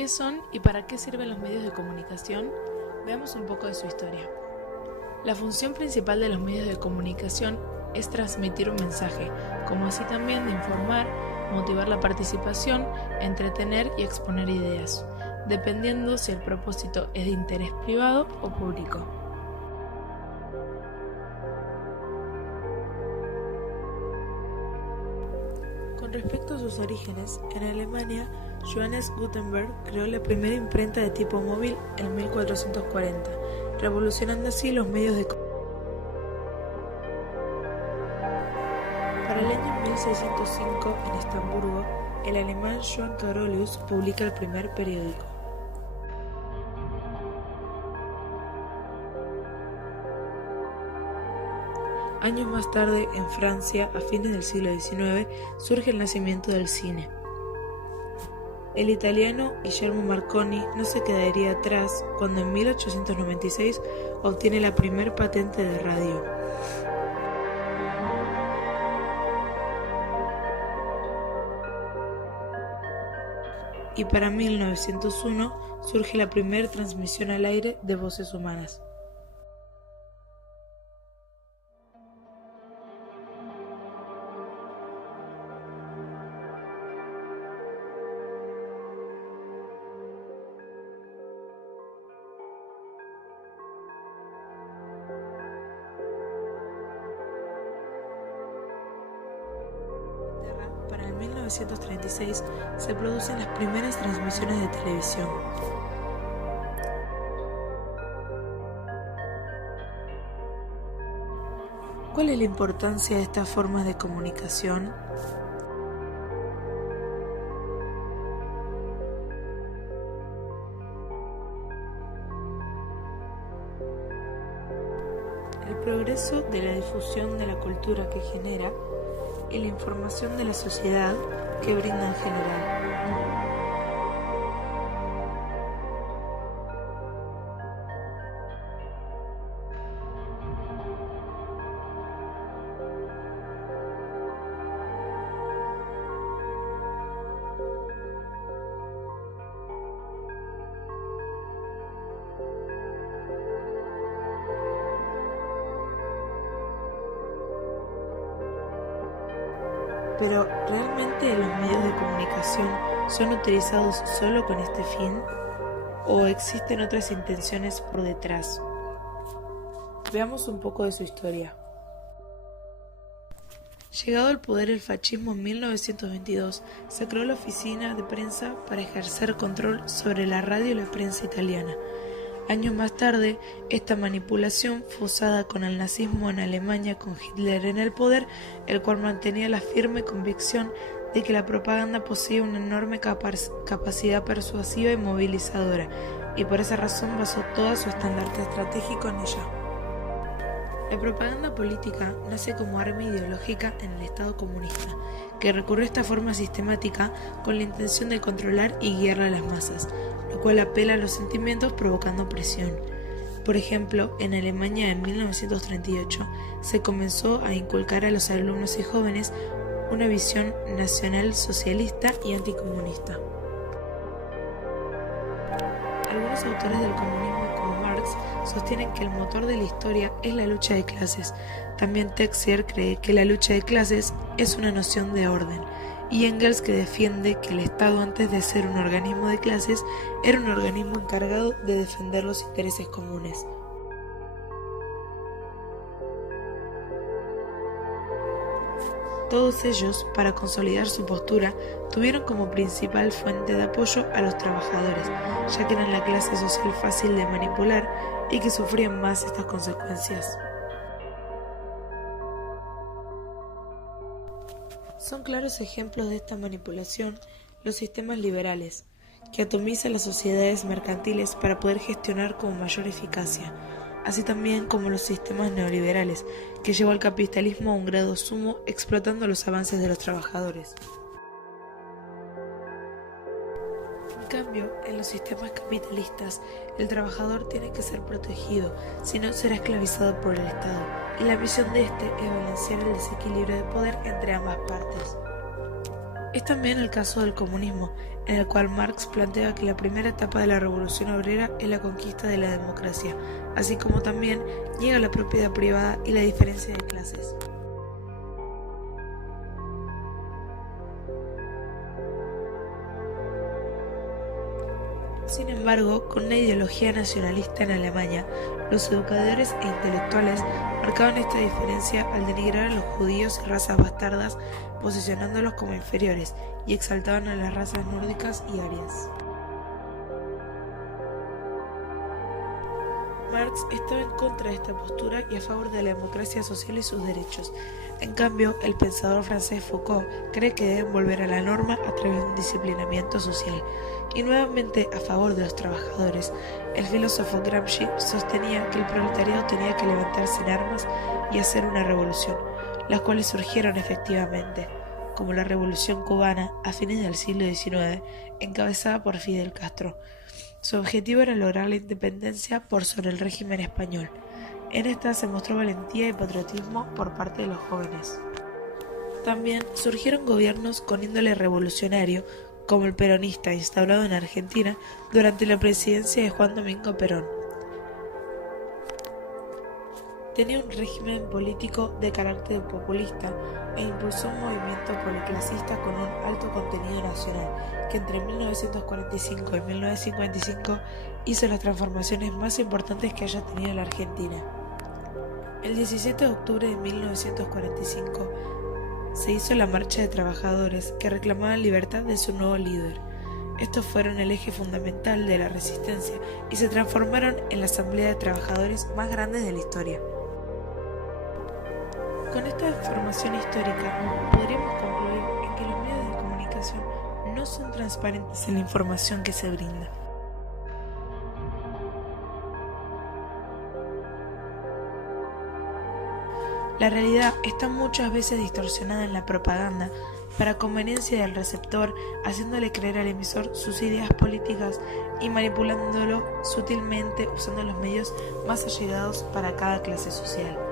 ¿Qué son y para qué sirven los medios de comunicación? Veamos un poco de su historia. La función principal de los medios de comunicación es transmitir un mensaje, como así también de informar, motivar la participación, entretener y exponer ideas, dependiendo si el propósito es de interés privado o público. Con respecto a sus orígenes, en Alemania, Johannes Gutenberg creó la primera imprenta de tipo móvil en 1440, revolucionando así los medios de comunicación. Para el año 1605, en Estrasburgo, el alemán Johann Carolus publica el primer periódico. Años más tarde, en Francia, a fines del siglo XIX, surge el nacimiento del cine. El italiano Guillermo Marconi no se quedaría atrás cuando en 1896 obtiene la primer patente de radio. Y para 1901 surge la primera transmisión al aire de voces humanas. Para el 1936 se producen las primeras transmisiones de televisión. ¿Cuál es la importancia de estas formas de comunicación? El progreso de la difusión de la cultura que genera y la información de la sociedad que brinda en general. Pero, ¿realmente los medios de comunicación son utilizados solo con este fin? ¿O existen otras intenciones por detrás? Veamos un poco de su historia. Llegado al poder el fascismo en 1922, se creó la oficina de prensa para ejercer control sobre la radio y la prensa italiana. Años más tarde, esta manipulación fue usada con el nazismo en Alemania con Hitler en el poder, el cual mantenía la firme convicción de que la propaganda poseía una enorme capacidad persuasiva y movilizadora, y por esa razón basó todo su estandarte estratégico en ella. La propaganda política nace como arma ideológica en el Estado comunista, que recurrió a esta forma sistemática con la intención de controlar y guiar a las masas, lo cual apela a los sentimientos provocando presión. Por ejemplo, en Alemania en 1938 se comenzó a inculcar a los alumnos y jóvenes una visión nacional socialista y anticomunista. Algunos autores del comunismo como Marx sostienen que el motor de la historia es la lucha de clases. También Texer cree que la lucha de clases es una noción de orden, y Engels que defiende que el Estado antes de ser un organismo de clases era un organismo encargado de defender los intereses comunes. Todos ellos, para consolidar su postura, tuvieron como principal fuente de apoyo a los trabajadores, ya que eran la clase social fácil de manipular y que sufrían más estas consecuencias. Son claros ejemplos de esta manipulación los sistemas liberales, que atomizan las sociedades mercantiles para poder gestionar con mayor eficacia, así también como los sistemas neoliberales, que llevó al capitalismo a un grado sumo explotando los avances de los trabajadores. En cambio, en los sistemas capitalistas, el trabajador tiene que ser protegido, si no será esclavizado por el Estado, y la misión de este es balancear el desequilibrio de poder entre ambas partes. Es también el caso del comunismo, en el cual Marx plantea que la primera etapa de la revolución obrera es la conquista de la democracia, así como también niega la propiedad privada y la diferencia de clases. Sin embargo, con una ideología nacionalista en Alemania, los educadores e intelectuales marcaban esta diferencia al denigrar a los judíos y razas bastardas, posicionándolos como inferiores, y exaltaban a las razas nórdicas y arias. Marx estaba en contra de esta postura y a favor de la democracia social y sus derechos. En cambio, el pensador francés Foucault cree que deben volver a la norma a través de un disciplinamiento social. Y nuevamente a favor de los trabajadores, el filósofo Gramsci sostenía que el proletariado tenía que levantarse en armas y hacer una revolución, las cuales surgieron efectivamente, como la Revolución Cubana a fines del siglo XIX, encabezada por Fidel Castro. Su objetivo era lograr la independencia por sobre el régimen español. En esta se mostró valentía y patriotismo por parte de los jóvenes. También surgieron gobiernos con índole revolucionario, como el peronista instaurado en Argentina durante la presidencia de Juan Domingo Perón. Tenía un régimen político de carácter populista e impulsó un movimiento policlasista con un alto contenido nacional, que entre 1945 y 1955 hizo las transformaciones más importantes que haya tenido la Argentina. El 17 de octubre de 1945 se hizo la Marcha de Trabajadores, que reclamaban libertad de su nuevo líder. Estos fueron el eje fundamental de la resistencia y se transformaron en la asamblea de trabajadores más grande de la historia. Con esta información histórica podríamos concluir en que los medios de comunicación no son transparentes en la información que se brinda. La realidad está muchas veces distorsionada en la propaganda para conveniencia del receptor, haciéndole creer al emisor sus ideas políticas y manipulándolo sutilmente usando los medios más allegados para cada clase social.